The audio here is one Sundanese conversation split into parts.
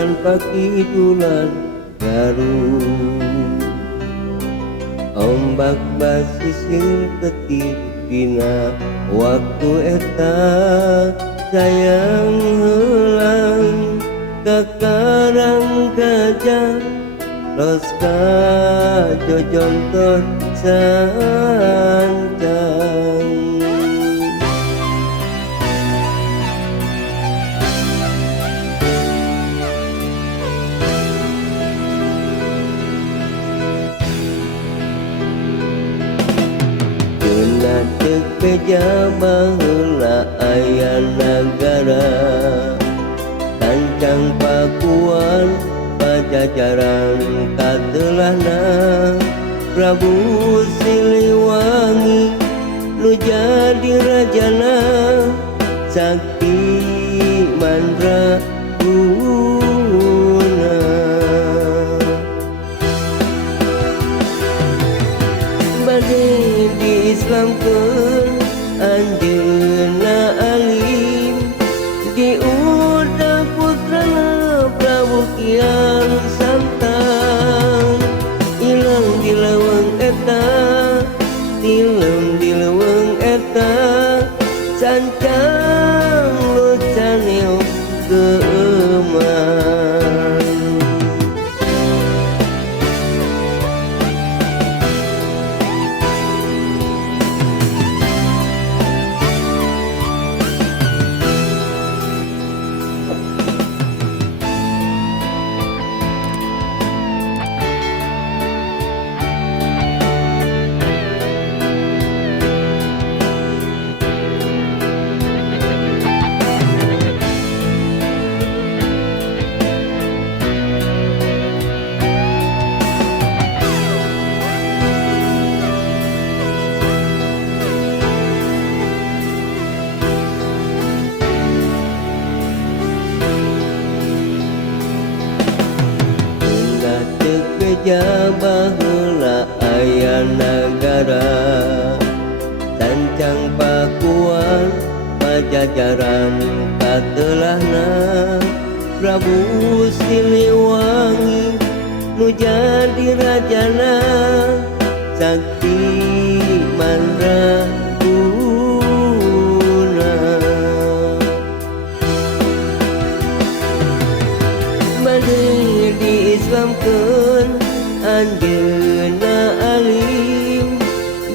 ngan pakidulan Garut. Ombak basisir ketip dina waktu eta sayang helang kakarang gajah los kajojontor sancang. Cenah ceuk beja baheula aya nagara sancang pakuan pajajaran katelahna Prabu Siliwangi nu jadi rajana sakti mandraguna. Bade diislamkeun anjeunna alim diudag putrana Prabu Kian Santang. Ilang di leuweung eta tilem di leuweung eta sancang lucaneo keuman. Beja baheula aya nagara sancang pakuan pajajaran katelahna Prabu Siliwangi nu jadi rajana sakti mandraguna. Bade diislamkeun anjeunna alim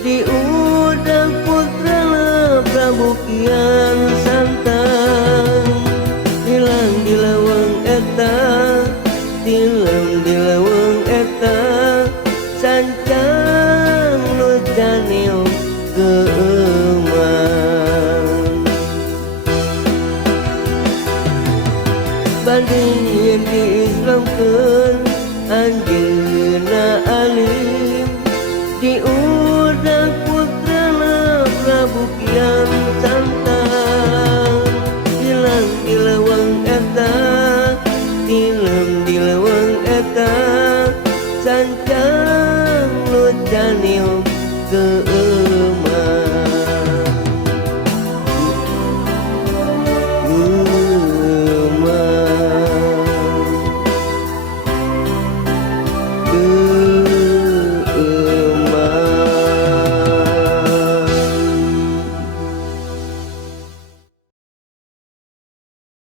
diudag putrana Prabu Kian Santang. Ilang di leuweung eta tilem di leuweung eta sancang lucaneo keuman. Bade diislamkeun anjeunna alim